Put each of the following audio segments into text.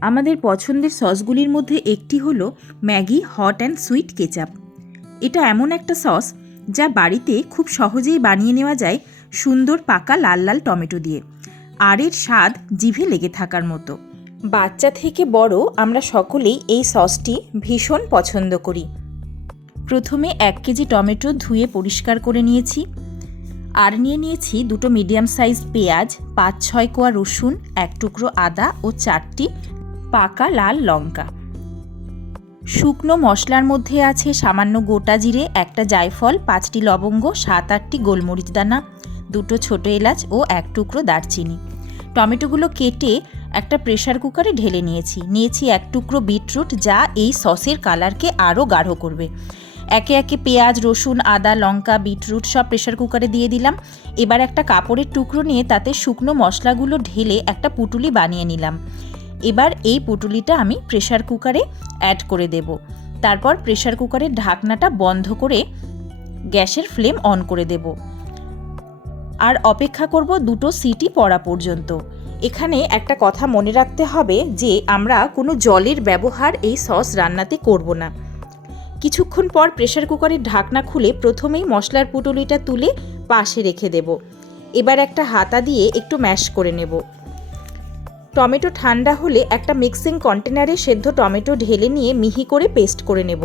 আমাদের পছন্দের সসগুলির মধ্যে একটি হলো Maggi hot and sweet ketchup. এটা এমন একটা সস যা বাড়িতে খুব সহজেই বানিয়ে নেওয়া যায় সুন্দর পাকা লাল লাল টমেটো দিয়ে। আর এর স্বাদ জিভে লেগে থাকার মতো। বাচ্চা থেকে বড় আমরা সকলেই এই সসটি ভীষণ পছন্দ করি। প্রথমে এক কেজি টমেটো ধুয়ে পরিষ্কার করে নিয়েছি। আর নিয়ে নিয়েছি দুটো মিডিয়াম সাইজ পেঁয়াজ পাঁচ ছয় কোয়া রসুন, এক টুকরো আদা ও চারটি পাকা লাল লঙ্কা। শুকনো মশলার মধ্যে আছে সামান্য গোটা জিরে, একটা জায়ফল, পাঁচটি লবঙ্গ, সাত আটটি গোলমরিচ দানা, দুটো ছোট এলাচ ও এক টুকরো দারচিনি। টমেটোগুলো কেটে একটা প্রেশার কুকারে ঢেলে নিয়েছি। নিয়েছি এক টুকরো বিটরুট যা এই সসের কালারকে আরও গাঢ় করবে। একে একে পেঁয়াজ, রসুন, আদা, লঙ্কা, বিটরুট সব প্রেশার কুকারে দিয়ে দিলাম। এবার একটা কাপড়ের টুকরো নিয়ে তাতে শুকনো মশলাগুলো ঢেলে একটা পুটুলি বানিয়ে নিলাম। এবার এই পুটুলিটা আমি প্রেশার কুকারে অ্যাড করে দেব। তারপর প্রেশার কুকারের ঢাকনাটা বন্ধ করে গ্যাসের ফ্লেম অন করে দেব। আর অপেক্ষা করব দুটো সিটি পড়া পর্যন্ত। এখানে একটা কথা মনে রাখতে হবে যে, আমরা কোনো জলের ব্যবহার এই সস রান্নাতে করব না। কিছুক্ষণ পর প্রেশার কুকারের ঢাকনা খুলে প্রথমেই মশলার পুটুলিটা তুলে পাশে রেখে দেব। এবার একটা হাতা দিয়ে একটু ম্যাশ করে নেব। টমেটো ঠান্ডা হলে একটা মিক্সিং কন্টেনারে সেদ্ধ টমেটো ঢেলে নিয়ে মিহি করে পেস্ট করে নেব।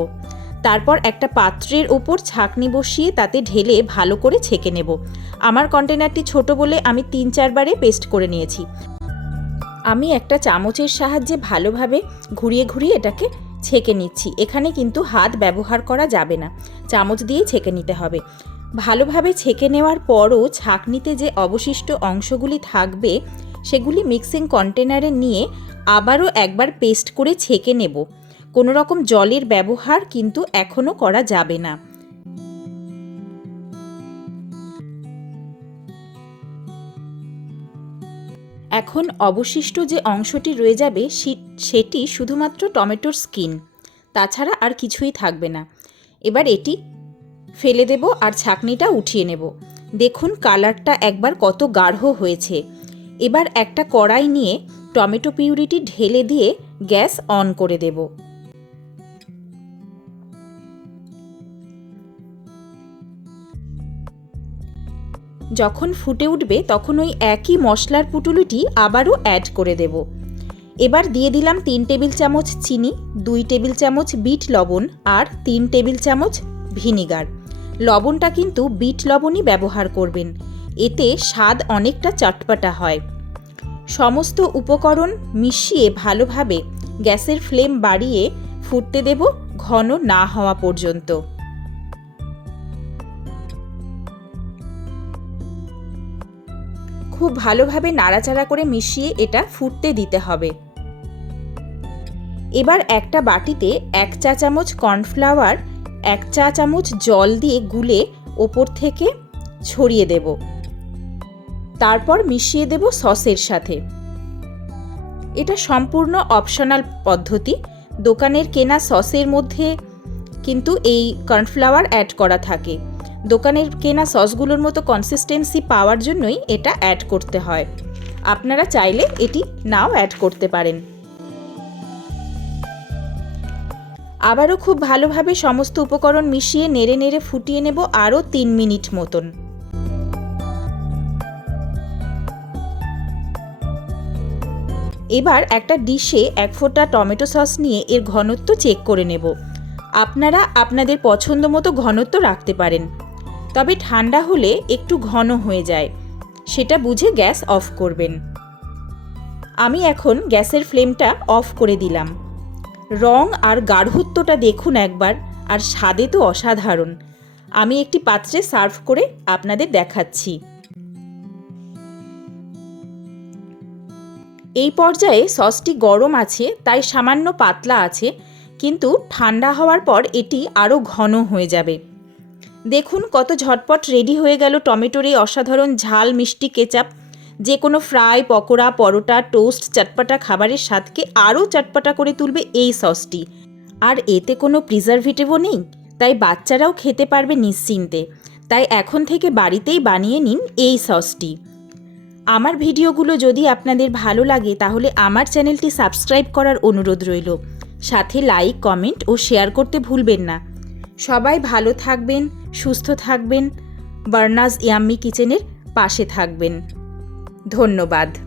তারপর একটা পাত্রের ওপর ছাঁকনি বসিয়ে তাতে ঢেলে ভালো করে ছেঁকে নেব। আমার কন্টেনারটি ছোট বলে আমি তিন চারবারে পেস্ট করে নিয়েছি। আমি একটা চামচের সাহায্যে ভালোভাবে ঘুরিয়ে ঘুরিয়ে এটাকে ছেঁকে নিচ্ছি। এখানে কিন্তু হাত ব্যবহার করা যাবে না। চামচ দিয়েই ছেঁকে নিতে হবে। ভালোভাবে ছেঁকে নেওয়ার পরও ছাঁকনিতে যে অবশিষ্ট অংশগুলি থাকবে সেগুলি মিক্সিং কন্টেনারে নিয়ে আবারও একবার পেস্ট করে ছেঁকে নেব। কোনো রকম জলের ব্যবহার কিন্তু এখনও করা যাবে না। এখন অবশিষ্ট যে অংশটি রয়ে যাবে সেটি শুধুমাত্র টমেটোর স্কিন তাছাড়া আর কিছুই থাকবে না। এবার এটি ফেলে দেব আর ছাকনিটা উঠিয়ে নেব। দেখুন কালারটা একবার কত গাঢ় হয়েছে। এবার একটা কড়াই নিয়ে টমেটো পিউরিটি ঢেলে দিয়ে গ্যাস অন করে দেব। যখন ফুটে উঠবে, তখন ওই একই মশলার পুটুলিটি আবারও অ্যাড করে দেব। এবার দিয়ে দিলাম তিন টেবিল চামচ চিনি, দুই টেবিল চামচ বিট লবণ আর তিন টেবিল চামচ ভিনিগার। লবণটা কিন্তু বিট লবণই ব্যবহার করবেন। এতে স্বাদ অনেকটা চটপাটা হয়। সমস্ত উপকরণ মিশিয়ে ভালোভাবে গ্যাসের ফ্লেম বাড়িয়ে ফুটতে দেব ঘন না হওয়া পর্যন্ত। খুব ভালোভাবে নাড়াচাড়া করে মিশিয়ে এটা ফুটতে দিতে হবে। এবার একটা বাটিতে এক চা চামচ কর্নফ্লাওয়ার, এক চা চামচ জল দিয়ে গুলে ওপর থেকে ছড়িয়ে দেব। তারপর মিশিয়ে দেব সসের সাথে। এটা সম্পূর্ণ অপশনাল পদ্ধতি। দোকানের কেনা সসের মধ্যে কিন্তু এই কর্নফ্লাওয়ার অ্যাড করা থাকে। দোকানের কেনা সসগুলোর মতো কনসিস্টেন্সি পাওয়ার জন্যই এটা অ্যাড করতে হয়। আপনারা চাইলে এটি নাও অ্যাড করতে পারেন। আবারও খুব ভালোভাবে সমস্ত উপকরণ মিশিয়ে নেড়ে নেড়ে ফুটিয়ে নেব আরও তিন মিনিট মতন। এবার একটা ডিশে এক ফোঁটা টমেটো সস নিয়ে এর ঘনত্ব চেক করে নেব। আপনারা আপনাদের পছন্দ মতো ঘনত্ব রাখতে পারেন। তবে ঠান্ডা হলে একটু ঘন হয়ে যায়। সেটা বুঝে গ্যাস অফ করবেন। আমি এখন গ্যাসের ফ্লেমটা অফ করে দিলাম। রং আর গাঢ়ত্বটা দেখুন একবার, আর স্বাদে তো অসাধারণ। আমি একটি পাত্রে সার্ভ করে আপনাদের দেখাচ্ছি। এই পর্যায়ে সসটি গরম আছে, তাই সামান্য পাতলা আছে, কিন্তু ঠান্ডা হওয়ার পর এটি আরও ঘন হয়ে যাবে। দেখুন কত ঝটপট রেডি হয়ে গেল টমেটোর এই অসাধারণ ঝাল মিষ্টি কেচাপ। যে কোনো ফ্রাই, পকোড়া, পরোটা, টোস্ট, চটপাটা খাবারের স্বাদকে আরও চটপাটা করে তুলবে এই সসটি। আর এতে কোনো প্রিজারভেটিভও নেই, তাই বাচ্চারাও খেতে পারবে নিশ্চিন্তে। তাই এখন থেকে বাড়িতেই বানিয়ে নিন এই সসটি। আমার ভিডিওগুলো যদি আপনাদের ভালো লাগে, তাহলে আমার চ্যানেলটি সাবস্ক্রাইব করার অনুরোধ রইল। সাথে লাইক, কমেন্ট ও শেয়ার করতে ভুলবেন না। সবাই ভালো থাকবেন, সুস্থ থাকবেন। বার্নাজ ইয়াম্মি কিচেনের পাশে থাকবেন। ধন্যবাদ।